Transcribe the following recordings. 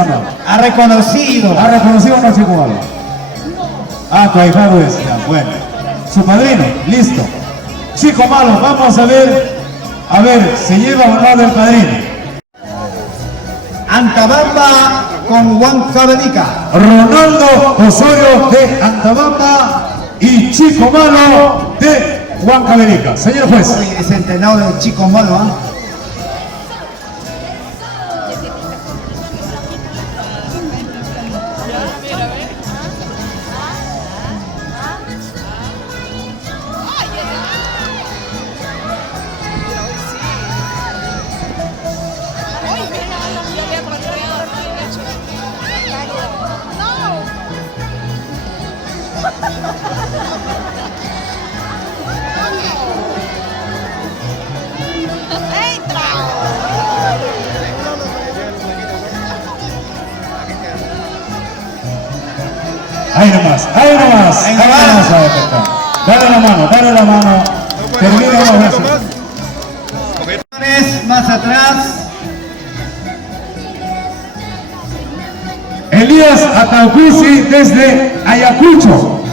o no? Ha reconocido. ¿Ha reconocido o no, Chico Malo? Ah, tu ahijado es, ya, bueno. Su padrino, listo. Chico Malo, vamos a ver, ¿se lleva o no del padrino? Antabamba con Huancavelica. Ronaldo Osorio de Antabamba y Chico Malo de Huancavelica. Señor juez. Hoy es entrenado de Chico Malo, ¿ah? Ahí nomás, ahí nomás, ahí nomás, dale la mano, termina los brazos. Más atrás. Elías Ataucusi desde Ayacucho.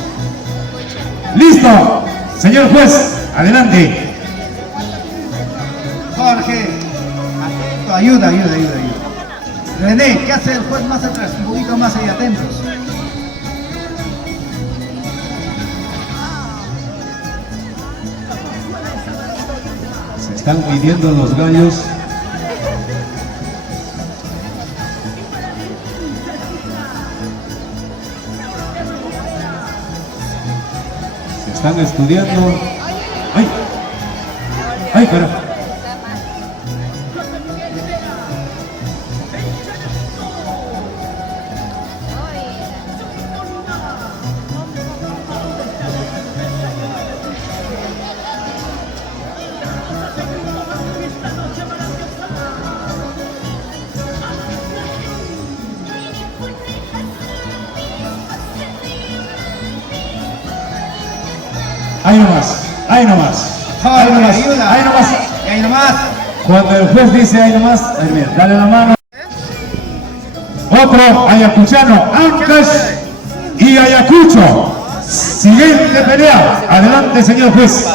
Listo, señor juez, adelante. Jorge, ayuda. René, ¿qué hace el juez más atrás? Un poquito más ahí, atentos. Se están midiendo los gallos. Se están estudiando. ¡Ay, carajo! Ahí nomás. Cuando el juez dice ahí nomás, dale la mano. Otro ayacuchano, Ancash y Ayacucho. Siguiente pelea. Adelante, señor juez.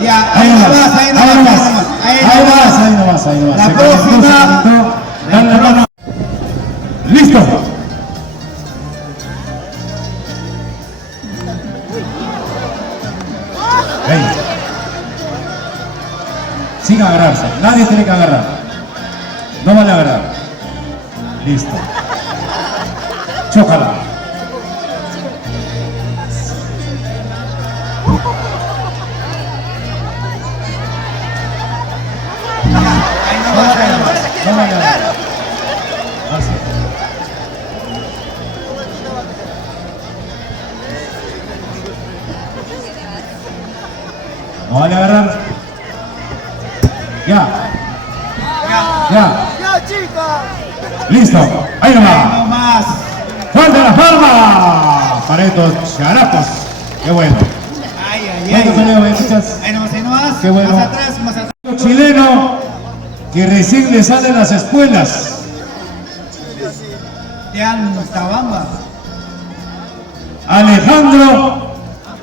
Ya, ahí nomás. La próxima. Dale la mano. Listo. Sin agarrarse, nadie tiene que agarrar. No vale agarrar. Listo. Chócala. No vale agarrar. Así. No vale agarrar. Ya, chica. Listo. Ahí nomás. ¡Fuerte la palma! Para estos charapos. Qué bueno. Ahí nomás. Qué bueno. Más atrás. Chileno que recién le salen las espuelas. De Antabamba. Alejandro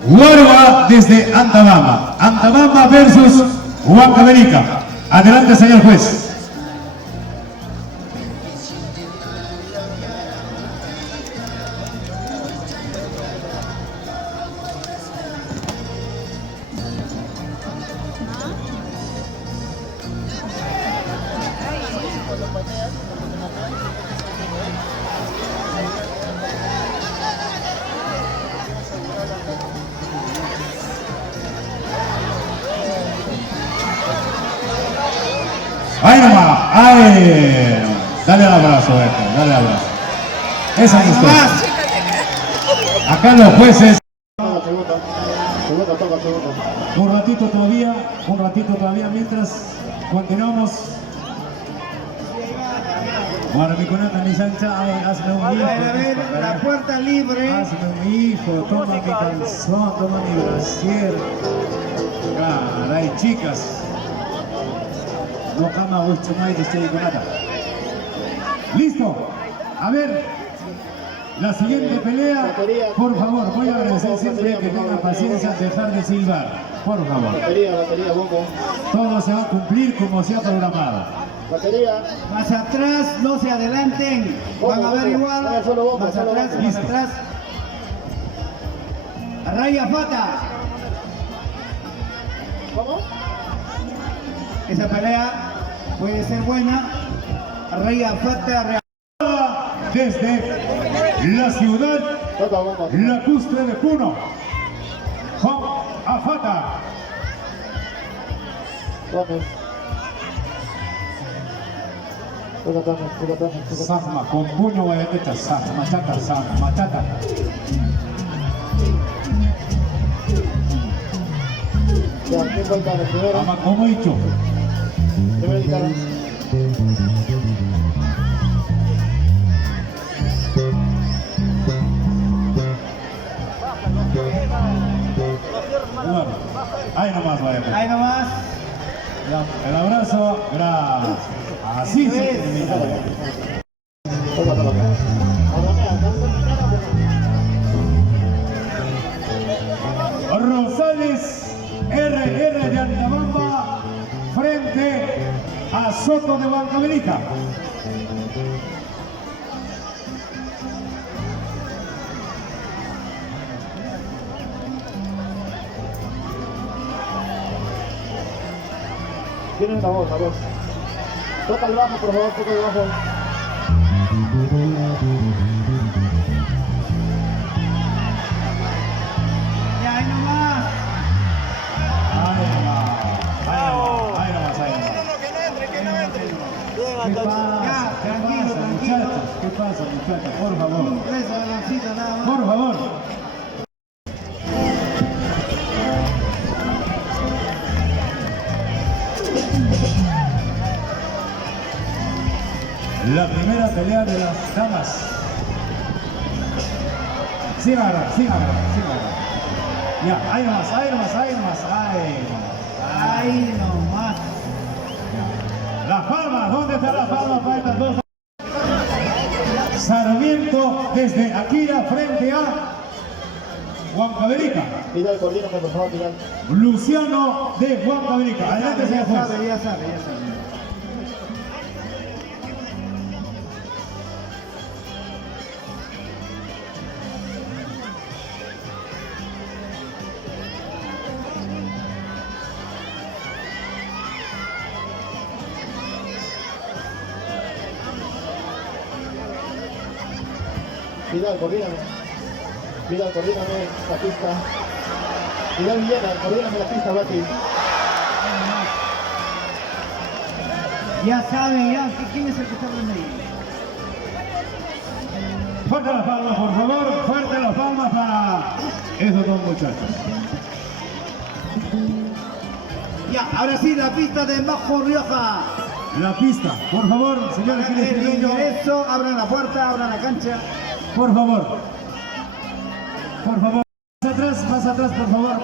Huarva desde Antabamba. Antabamba versus Huancavelica. Adelante, señor juez. Ahí nomás, ahí. Dale el abrazo, dale el abrazo. Esa es historia. Acá los jueces. toca segundo. Un ratito todavía mientras continuamos. Bueno, mi conata, mi sancha, ay, hazme un hijo. A ver, la puerta libre. Hazme un hijo, toma mi calzón, toma mi brasier. Caray, chicas. No cama mucho más de este conata. Listo. A ver, la siguiente pelea, por favor, voy a agradecer siempre que tengan paciencia, dejar de silbar, por favor. Batería, bombo. Todo se va a cumplir como se ha programado. Batería. Más atrás, no se adelanten. Van a ver igual. Más atrás. Raya Fata. ¿Cómo? Esa pelea puede ser buena. Raya Fata. Desde la ciudad Toca bombo. lacustre de Puno, Juan Afata. Vamos. Toca. Sahma con puño guayateta, machata. Ya, ¿quién falta? El primero. Ama como dicho. Primero guitarra. Bueno, ahí nomás guayateta. Ahí nomás. Ya, el abrazo, gracias. Así se termina. Toca. Rosales RR de Antabamba frente a Soto de Huancavelica. Tienen la voz. Toca el bajo, por favor, toca el bajo. Ya, ahí nomás. Ahí nomás. ¿Qué pasa, muchachos? ¿Qué pasa, muchachos? Por favor. Tres baloncitos nada más. Por favor. La primera pelea de las damas. Siga agarrando. Ya, ahí nomás. Ahí nomás. Las palmas, ¿dónde está la palma para estas dos? Sarmiento desde Akira frente a Huancavelica. Vidal, coordíname, por favor, Vidal. Luciano de Huancavelica. Adelante, señor juez. Ya sabe. Vidal, coordíname la pista. Vidal Villena, coordíname la pista, Bati. Ya saben, ya. ¿Quién es el que está hablando ahí? Fuerte las palmas, por favor. Fuerte las palmas para esos dos muchachos. Ya, ahora sí, la pista de Majo Rioja. La pista, por favor, señores. El ingreso, abran la puerta, abran la cancha. Por favor. Más atrás, por favor.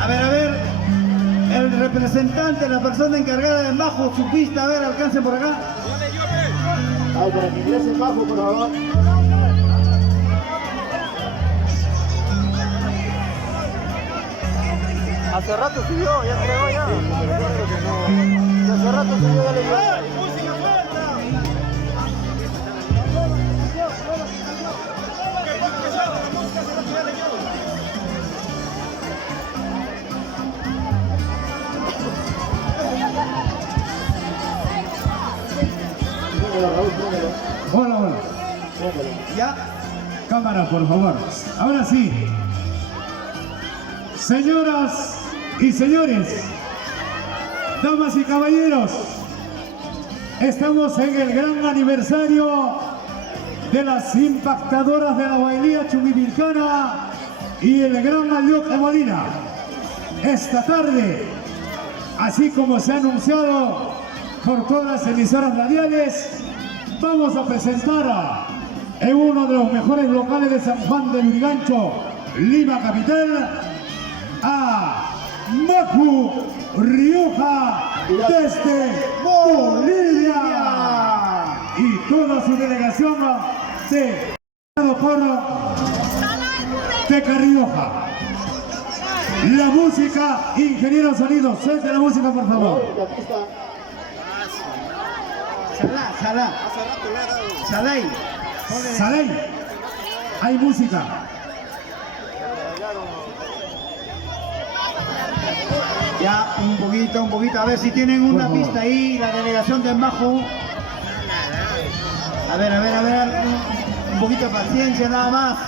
A ver. El representante, la persona encargada de Majo, su pista, a ver, alcancen por acá. Ay, para que ingresen bajo, por favor. Hace rato subió, ya entregó ya. Y hace rato subió, ya le dio. Hola. Ya. Cámara, por favor. Ahora sí. Señoras y señores, Damas y caballeros, estamos en el gran aniversario de las impactadoras de la bailía Chuquivilcana y el gran Alioque Molina. Esta tarde, así como se ha anunciado por todas las emisoras radiales, vamos a presentar en uno de los mejores locales de San Juan de Lurigancho, Lima capital, a Macu Rioja desde Bolivia y toda su delegación de Teca Rioja. La música, ingeniero sonido, suelte la música por favor. Salay, hay música. Ya, un poquito, a ver si tienen una pista ahí, la delegación de Majo. A ver, un poquito de paciencia nada más.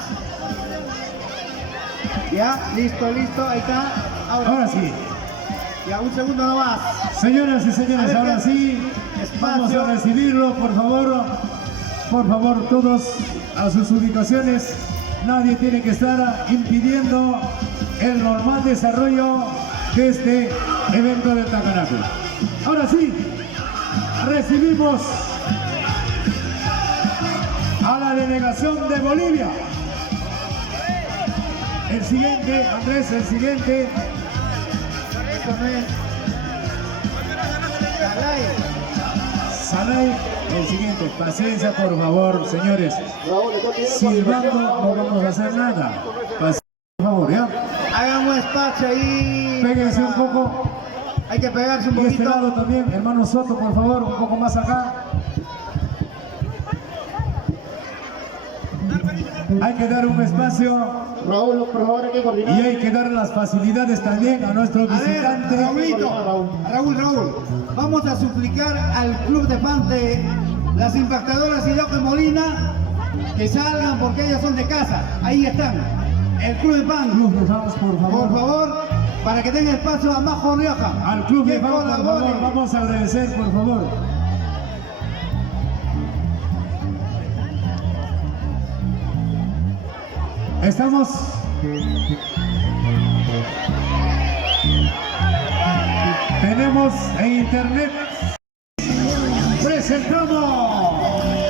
Ya, listo, ahí está. Ahora sí. Ya, un segundo nomás. Señoras y señores, A ver, ahora sí, vamos a recibirlo, por favor, todos a sus ubicaciones. Nadie tiene que estar impidiendo el normal desarrollo de este evento del Tacanacu. Ahora sí, recibimos a la delegación de Bolivia. El siguiente, Andrés, el siguiente. Salay, el siguiente. Paciencia, por favor, señores. Silbando no vamos a hacer nada. Paciencia, por favor, ¿ya? Hagan un espacio ahí. Péguense un poco. Hay que pegarse un Y este poquito. lado también, hermano Soto, por favor, un poco más acá. Hay que dar un espacio Raúl, por favor, hay que y coordinar. hay que dar las facilidades también a nuestro A ver, visitante. Raúl, vamos a suplicar al club de fans de las impactadoras y Alioque Molina que salgan porque ellas son de casa. Ahí están. El club de fans, Club de Fans, por por favor. favor, para que tenga espacio a Majo Rioja. Al Club de que Fans, por favor, colabore. vamos a agradecer, por favor. Estamos tenemos en internet, presentamos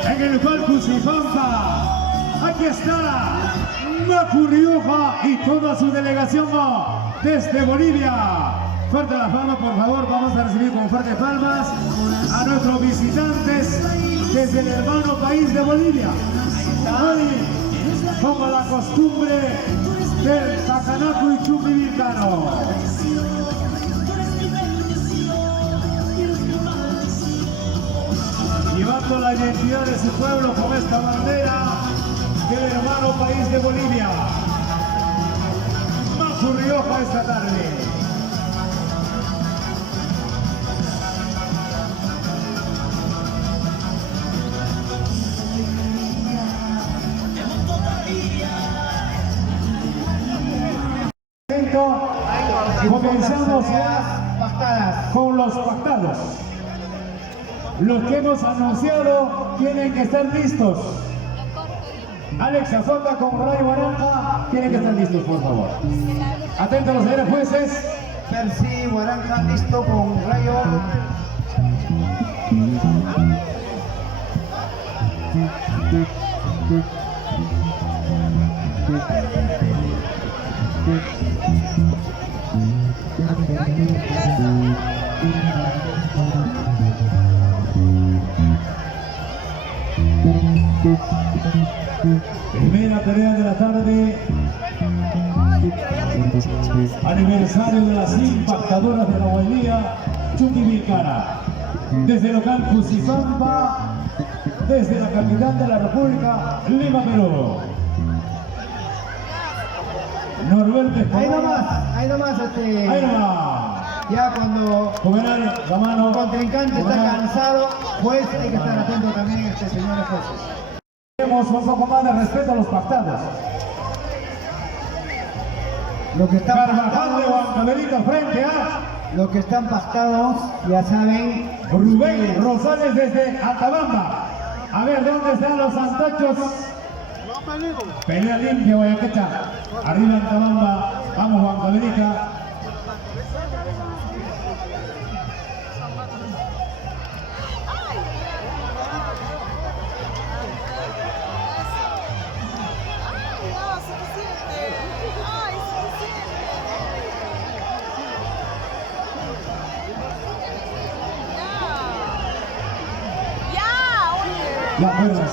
en el palco Cifampa, aquí está Macu Rioja y toda su delegación desde Bolivia. Fuerte las palmas, por favor, vamos a recibir con fuertes palmas a nuestros visitantes desde el hermano país de Bolivia. Hoy, como la costumbre del Tacanacu y Chuquivilcano. Llevando la identidad de su pueblo con esta bandera del hermano país de Bolivia. Macu Rioja esta tarde. Comenzamos ya con los pactados. Los que hemos anunciado tienen que estar listos. Alex Azota con Rayo Guaranja tienen que estar listos, por favor. Atentos los señores jueces. Percy Guaranja listo con Rayo. Primera pelea de la tarde. Aniversario de las impactadoras de la bailía Chuquivilcana. Desde el local Cusifampa, desde la capital de la República, Lima, Perú. Norberto Escobar. Ahí nomás, Ahí nomás. ya cuando Juvenal, la mano. el contrincante está Juvenal. cansado, pues hay que estar atento también señores jueces. Tenemos un poco más de respeto a los pactados. Lo que está Carvajal de pactado, Huancabelica frente a Los que están pactados, ya saben. Rubén Rosales desde Atabamba. A ver, ¿dónde están los santochos? Pelea limpia, Guayaquecha. Arriba Atabamba. Vamos, Huancavelica. Ya, buenas.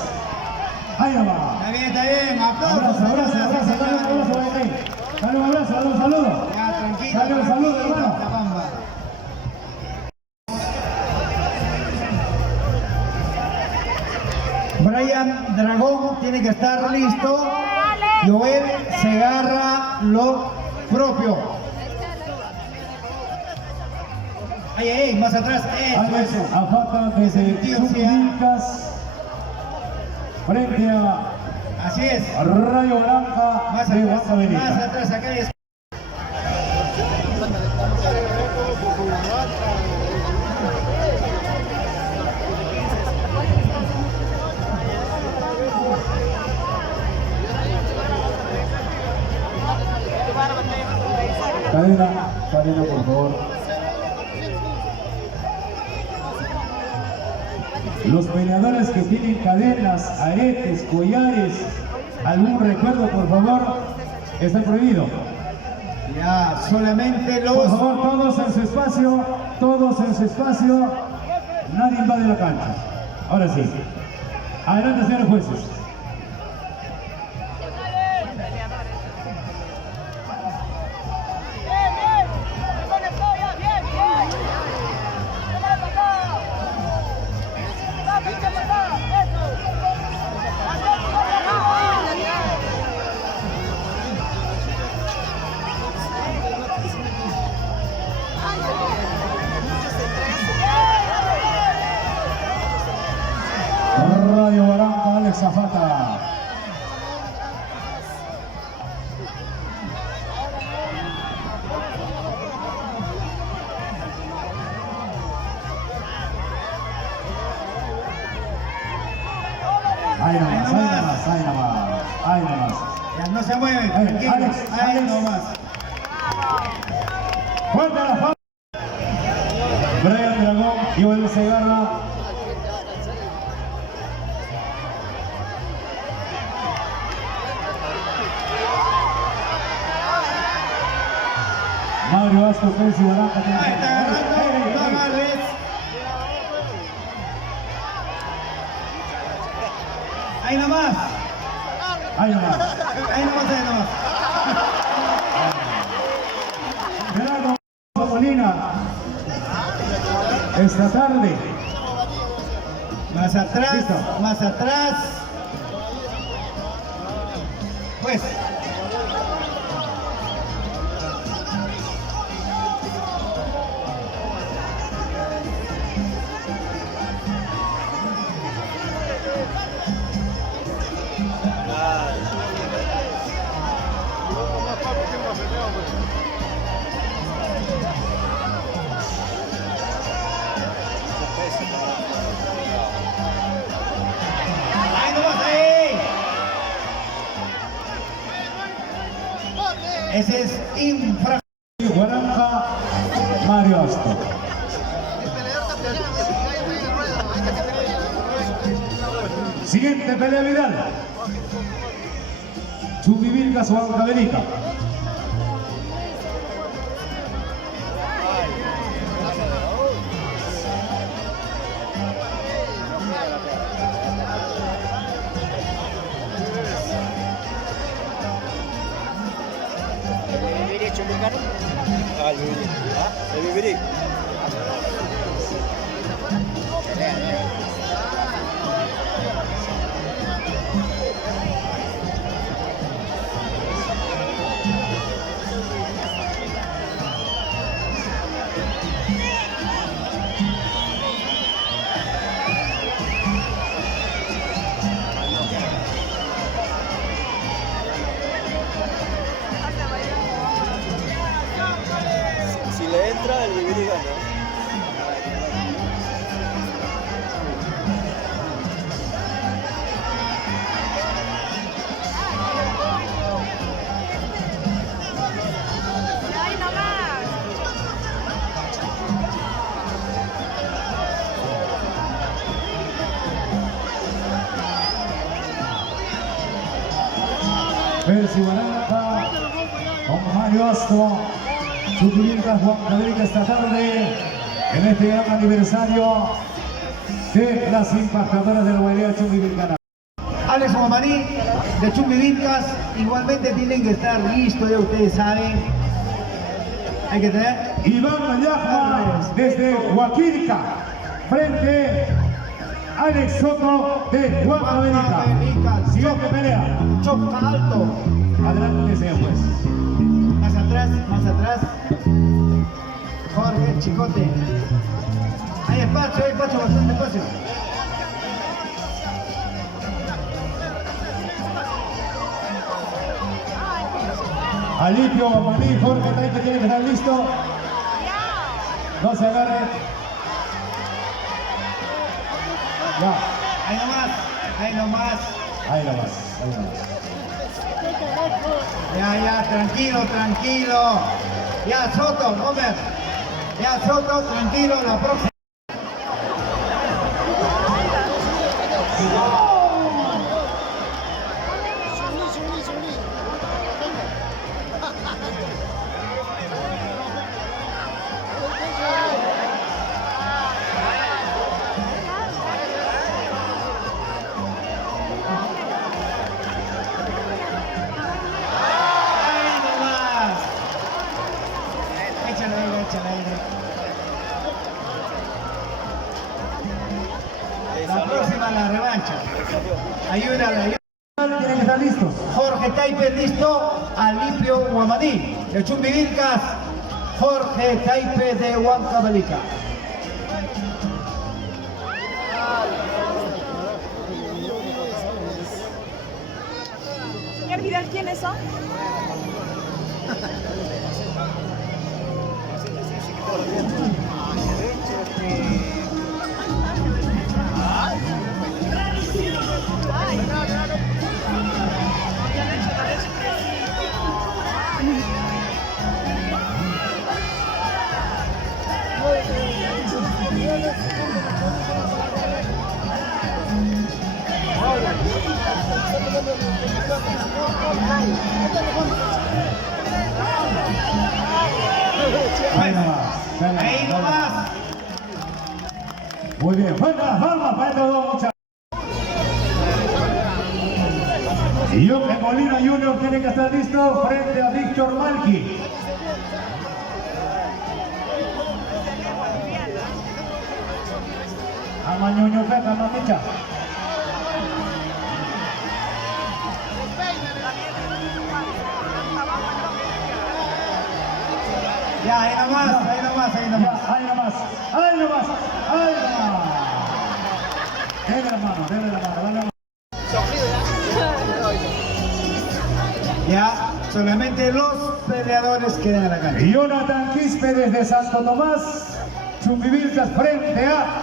Ahí va. Está bien, aplausos. Abrazo, dale un abrazo, Guayaquecha. Dale un abrazo, dale un saludo. Ya, tranquilo. Dale un saludo, hermano. Atabamba. Brian Dragón tiene que estar listo. Joel Segarra lo propio. Ay, más atrás. Alex Afata desde Chuquilicas. Frente a Así es. Rayo Naranja Más de atrás, Huancavelica. más atrás, acá es. Cadena, por favor. Los peleadores que tienen cadenas, aretes, collares, algún recuerdo, por favor, está prohibido. Ya, solamente los. Por favor, todos en su espacio, nadie invade la cancha. Ahora sí. Adelante, señores jueces. Radio Barranca, Alex Zafata. Ahí nomás. Ya no se mueven, Ahí, tranquilos. Alex, Ahí Alex. nomás. Fuerte la falta. Brian Dragón y Joel Segarra. Mario Vasco, Celsi Barranca. Ahí está agarrando, no agarres. Ahí nomás. Ahí nomás. Ahí nomás. Gerardo Molina. Esta tarde. Más atrás, Listo. más atrás. Pues. Ahí nomás, ahí. Ese es infracción. Barranca, Mario Vasco. Siguiente pelea Vidal. Chuquivilcas o Huancavelica. Si le entra el vivir Percy Barranca, con Mario Astro, Chumbivilcas, Juan Rodríguez esta tarde, en este gran aniversario de las impactadoras del Guaireo Chumbivilcana. Alex Guamaní de Chumbivilcas, igualmente tienen que estar listos, ya ustedes saben. Hay que tener. Iván Mayaja desde Huaquilca, frente a Alex Soto de Huancavelica. Siguiente pelea. Choca alto. Adelante, señor juez. Más atrás. Jorge Chicote. Hay espacio, bastante espacio. Alipio Guamaní, Jorge Taipe tiene que estar listo. No se agarre. Ya. Ahí nomás. Ya, tranquilo. Ya, Soto, Homer. Ya, Soto, tranquilo, la próxima. La próxima, la revancha. Ayúdale. Tienen que estar listos. Jorge Taipe listo. Alipio Guamaní de Chumbivilcas. Jorge Taipe de Huancavelica. Señor Vidal, ¿quiénes son? Ahí nomás. Muy bien, falta las palmas para estos dos muchachos. Y Joque Molina Junior tiene que estar listo frente a Víctor Malqui. A Mañoño Peca, mamicha. Ya, ahí nomás. Dele la mano, dale la mano. Ya, solamente los peleadores quedan en la cancha. Jonathan Quispe desde Santo Tomás, Chumbivilcas frente a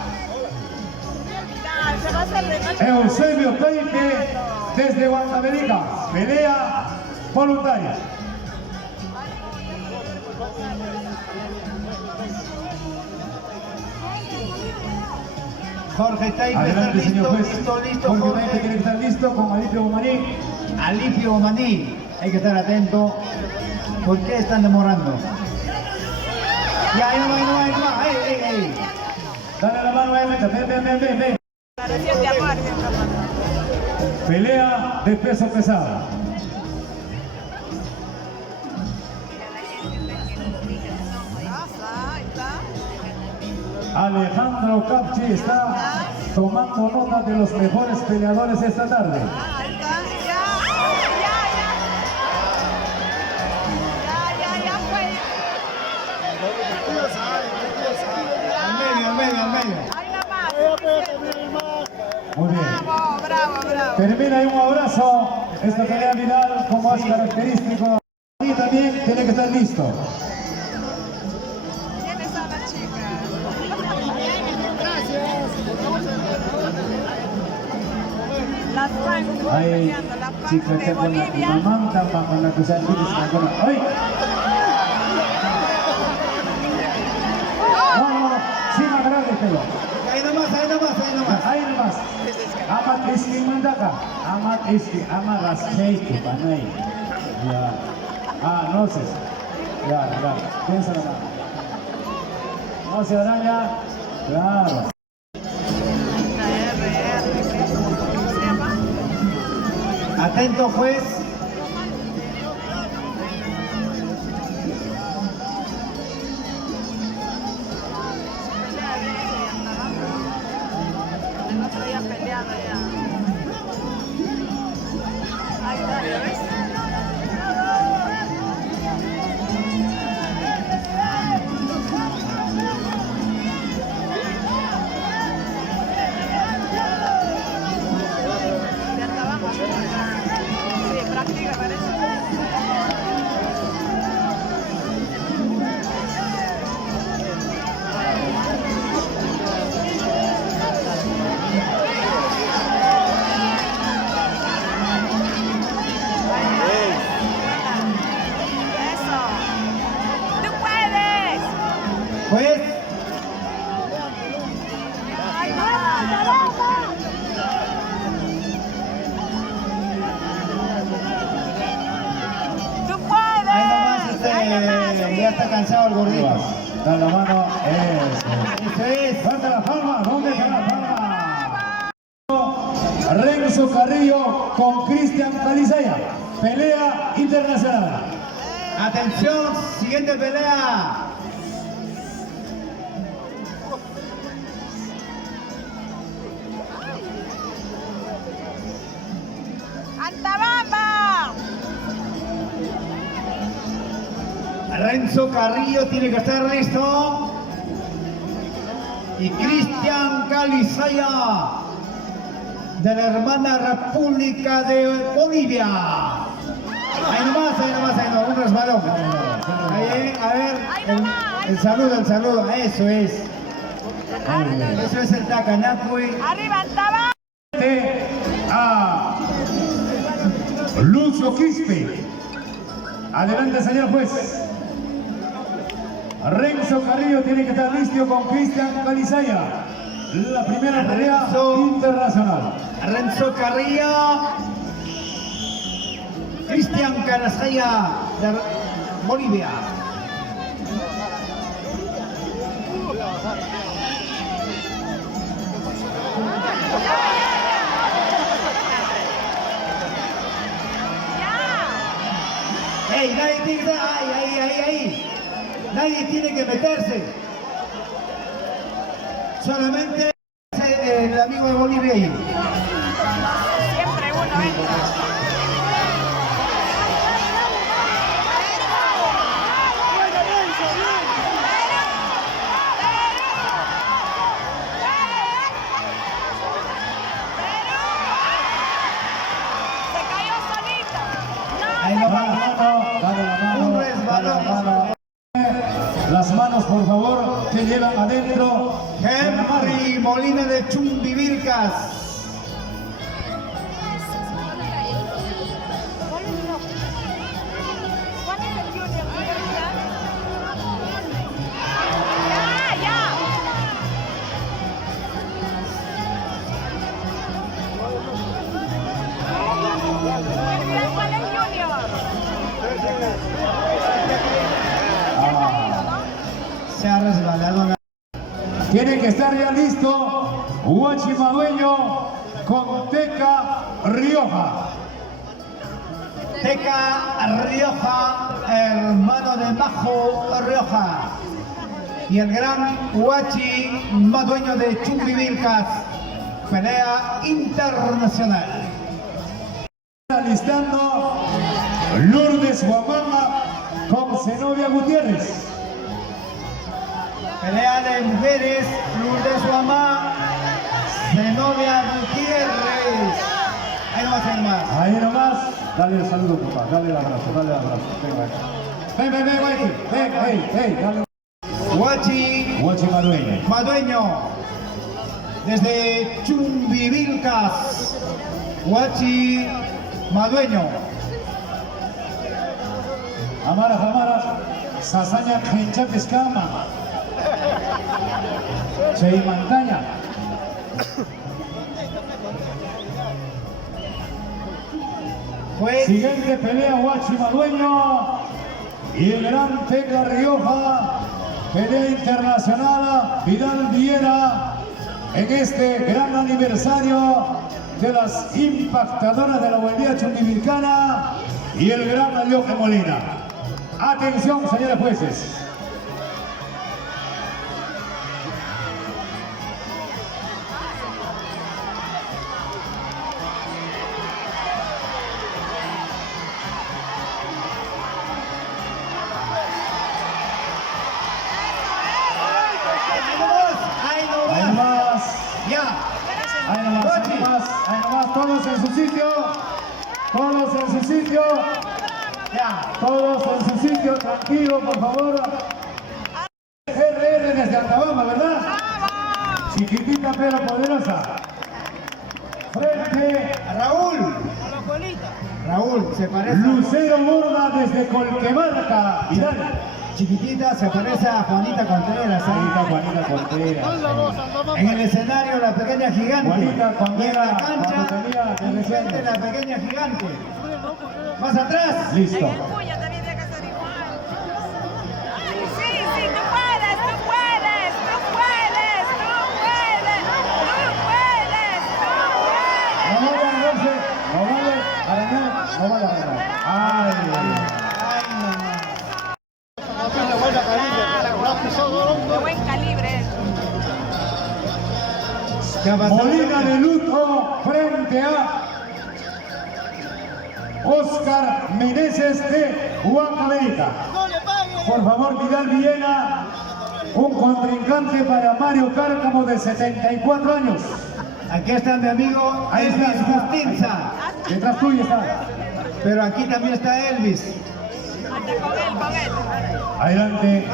Eusebio Taipe desde Huancavelica, pelea voluntaria. Jorge Taipe Adelante, está señor juez. listo. Jorge Taipe tiene que estar listo con Alipio Guamaní. Alipio Guamaní, hay que estar atento. ¿Por qué están demorando? Ya, ahí no. Ey. Dale la mano a él, ven. Pelea de peso pesado. Alejandro Capchi está tomando nota de los mejores peleadores esta tarde. Al medio. Muy bien. Bravo. Termina ahí un abrazo. Esta pelea Vidal, como es característico. Y también tiene que estar listo. ¿Quiénes son las chicas? Las fans, Hay peleando, las fans chicas de que con la Bolivia. mamanta, con la que se ¡ay! No, sin agarrar el pelo. Ahí nomás. Ahí nomás. Amat iski mandaka. Amat iski, amagas keiki, panay. Ya. Ah, no sé. Ya, piensa la mano. No se araña. Claro. ¿Cómo se llama? Atento, juez. El otro día peleando ya. Ahí está, ¿ya ves? Ya estábamos. Sí, práctica parece. Eso. ¡Tú puedes! Juez. ¡Ay, no! ¡Tú puedes! Ahí nomás, ¡Ahí nomás! ya está cansado el gordito. Da la mano. Eso. Eso es. ¿Dónde la palma? ¿Dónde está la palma? Renzo Carrillo con Cristian Calizaya. Pelea internacional. Atención, siguiente pelea. ¡Antabamba! Renzo Carrillo tiene que estar listo. Y Cristian Calizaya, de la hermana República de Bolivia. Ahí nomás, un resbalón. Ahí, a ver, el saludo, eso es. Eso es el Tacanacui. ¡Arriba, Antabamba! A Lucio Quispe. Adelante, señor juez. Renzo Carrillo tiene que estar listo con Cristian Calizaya. La primera pelea internacional. Renzo Carrillo. Cristian Calizaya, de Bolivia. ¡Ey! Nadie tiene que... ¡Ahí! Nadie tiene que meterse. Solamente el amigo de Bolivia ahí. Siempre uno entra. Se cayó solito. Ahí No, nomás. Dale la mano. Un resbalón. Dale la mano. Las manos, por favor, que llevan adentro. Henry Molina de Chumbivilcas. ¿Cuál es el junior? Ya. ¿Cuál es junior? Se ha resbalado. Tiene que estar ya listo Huachi Madueño con Teca Rioja. Teca Rioja, hermano de Majo Rioja. Y el gran Huachi Madueño de Chumbivilcas. Pelea internacional. Alistando Lourdes Huamanga con Zenobia Gutiérrez. Pelea de mujeres, Lourdes Huamá, Zenobia Gutiérrez. Ahí nomás. Dale el saludo, papá. Dale el abrazo. Ven, Mikey. Ven, dale. Huachi Madueño. Madueño, desde Chumbivilcas, Huachi Madueño. Amara, Sasaña Kencha Pescama. Chey Montaña. Juez. Siguiente pelea, Huachimadueño y el gran Teca Rioja. Pelea internacional, Vidal Viera, en este gran aniversario de las impactadoras de la Guardia Chundivilcana y el gran Alioque Molina. Atención, señores jueces. Ahí nomás, Ya. ahí nomás, ahí nomás, todos en su sitio, todos en su sitio, Ya. todos en su sitio, tranquilo, por favor. RR desde Altabama, ¿verdad? Chiquitita pero poderosa. Frente Raúl. Raúl, se parece. Lucero Borda desde Colquemarca, Vidal. Chiquitita, se parece a Juanita Contreras. Juanita Contreras. En el escenario, la pequeña gigante. Juanita Y en Contreras, la cancha, cuando tenía en el 13 frente, años. la pequeña gigante. Más atrás. Listo. En el tuyo también tiene que ser igual. Ay, sí, sí, tú puedes, tú puedes, tú puedes, tú puedes, tú puedes, tú puedes. No vale arreglarse, no vale arañar, no vale arañar. Ay, De buen calibre. ¿Qué ha pasado? Molina de luto frente a Oscar Meneses de Huancavelica. Por favor, Vidal Viena, un contrincante para Mario Cárcamo de 74 años. Aquí está mi amigo Ahí está, Elvis Justinza. Detrás tuyo está. Pero aquí también está Elvis. Anda con él, con él. Adelante.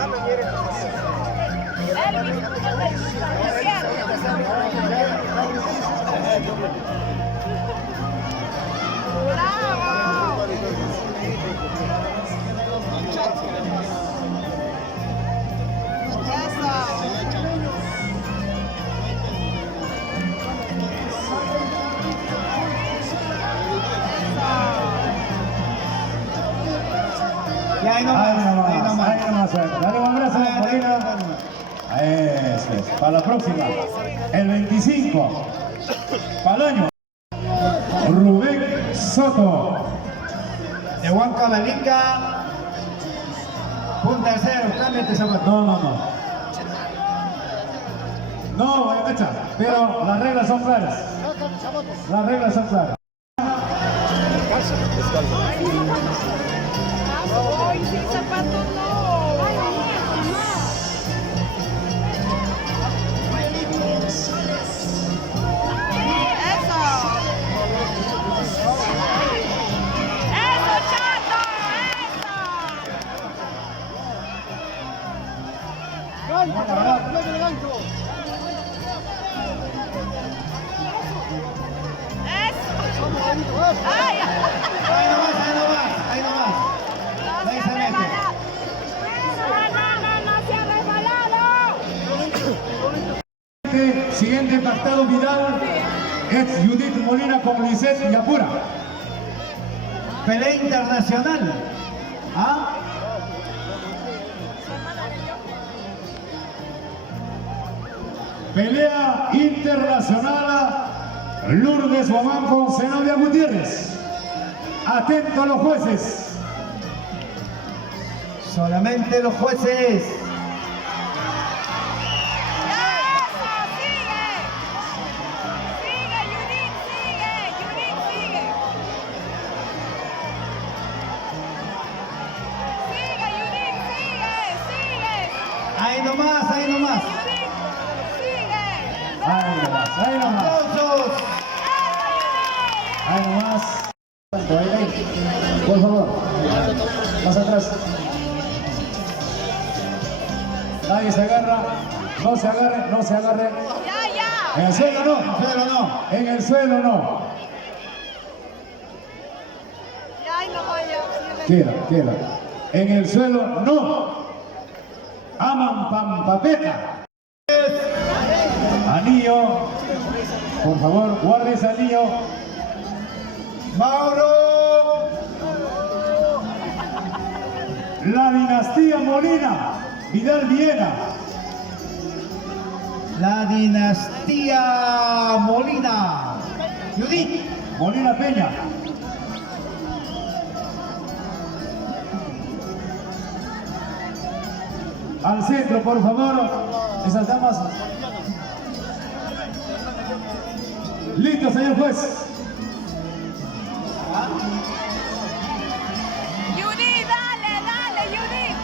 Elvis, es cierto. ¡Bravo! Y ahí nomás, ahí nomás. Ahí nomás. Dale un abrazo, Molina. Eso es. Para la próxima. El 25. Para el año. Rubén Soto. De Huancavelica. Punta cero, cámbiate zapato. No. No, Guayamacha, pero las reglas son claras. Las reglas son claras. Ay, sin zapatos no. Eso, chato, eso. Ay, Ahí nomás, ahí nomás, ahí nomás. no Ahí se se ha mete. resbalado. No se ha resbalado. Siguiente impactado Vidal es Judith Molina con Lisette y Apura. Pelea internacional. ¿Ah? Pelea internacional Lourdes Guamán con Zenobia Gutiérrez. Atentos los jueces. Solamente los jueces. Eso, sigue. Sigue, Judith, sigue. Judith, sigue. Sigue, Judith, sigue. Ahí nomás, ahí nomás. Judith, sigue. Ahí nomás, ahí nomás. Aplausos. Ahí nomás. Ahí, por favor. Más atrás. Nadie se agarra. No se agarre, no se agarre. Ya. En el suelo no. Pero no. En el suelo no. Ya, ahí no vaya. Queda. En el suelo no. Aman pampapeta. Anillo. Por favor, guarde ese anillo. Mauro La dinastía Molina, Vidal Viena. La dinastía Molina. Judith. Molina Peña. Al centro, por favor. Esas damas. Listo, señor juez. Judy, dale, dale, Judy.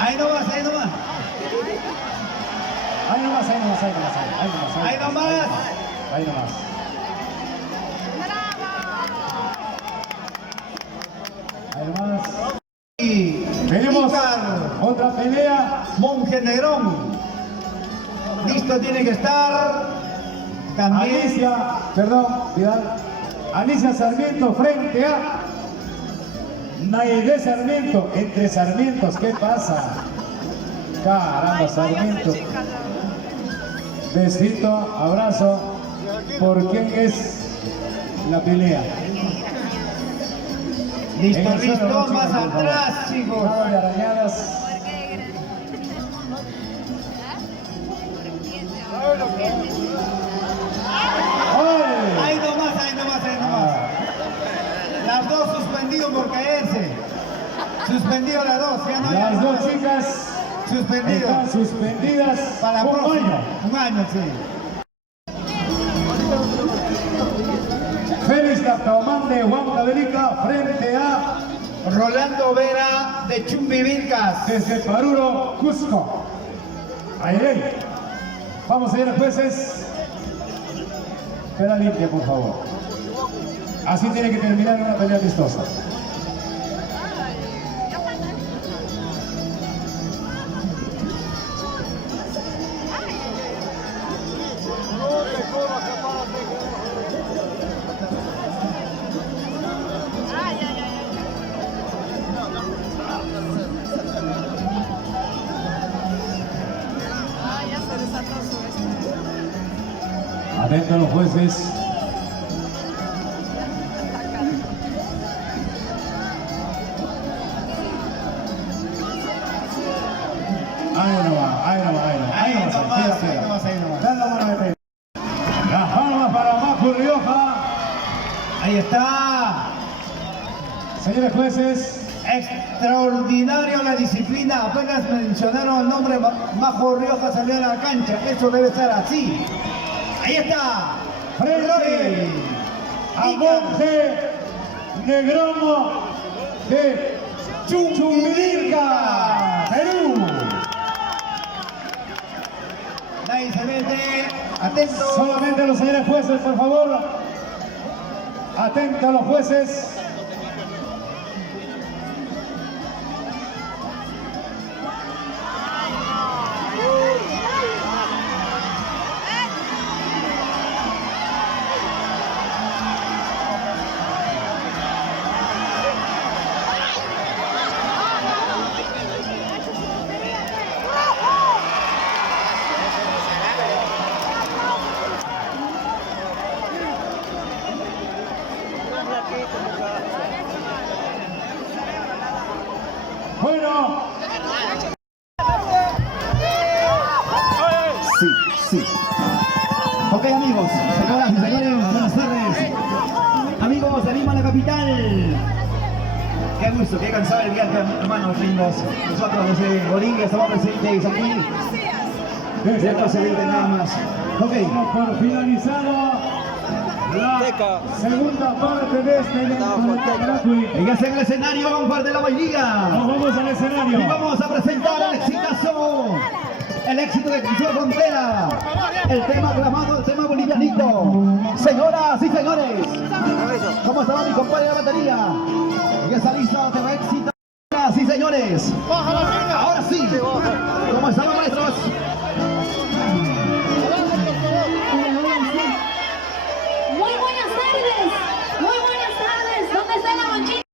Ahí nomás, ahí nomás. Ahí nomás, ahí nomás, ahí nomás, ahí nomás. Ahí nomás. Ahí nomás. Ahí nomás. Y Tenemos Ícar otra pelea. Monje Negrón. Listo tiene que estar. También. Alicia, perdón, Vidal. Alicia Sarmiento frente a Naide Sarmiento. Entre Sarmientos, ¿qué pasa? Caramba, Sarmiento. Besito, abrazo. ¿Por quién es la pelea? Listo, En el suelo, listo, no, chicos, más por favor. atrás, chicos. Nada de arañadas. ¡Ay! Ahí nomás, ahí nomás, ahí nomás. Las dos suspendidos por caerse. Suspendido las dos, ya no hay Las dos más. chicas Suspendido. están suspendidas Para la un próxima. año. Un año, sí. Félix Captaumán de Huancavelica frente a Rolando Vera de Chumbivilcas. desde Paruro, Cusco. Ahí. Vamos, señores jueces. Queda limpia, por favor. Así tiene que terminar una pelea amistosa. Atentos los jueces. Ahí nomás, ahí nomás, ahí nomás. Ahí nomás, queda, ahí queda. nomás, ahí nomás. Dan la mano de frente. Las palmas para Majo Rioja. Ahí está. Señores jueces, Extraordinario la disciplina. Apenas mencionaron el nombre Majo Rioja salió a la cancha. Eso debe ser así. Ahí está. frente a Monje Negrón de Chumbivilca, Perú. Ahí se mete. Atento. Solamente los señores jueces, por favor. Atentos a los jueces. Bueno, Sí, sí. Ok, amigos, señoras y señores, buenas tardes. Amigos de Lima, la capital. Qué gusto, qué cansado el viaje, hermanos lindos. Nosotros desde Bolivia estamos presentes aquí. desde Ya no se vende nada más. Ok, damos por finalizado la segunda parte de este evento de Caracuy. ya está en el escenario, vamos parte de la bailía. Nos vamos al escenario. Y vamos a presentar el exitazo. El éxito de Cruzó Frontera. El tema aclamado, el tema bolivianito. Señoras y señores, ¿cómo estaba mi compadre de la batería? Ya está listo, tema éxito. Señoras y señores, ahora sí, ¿cómo estaba?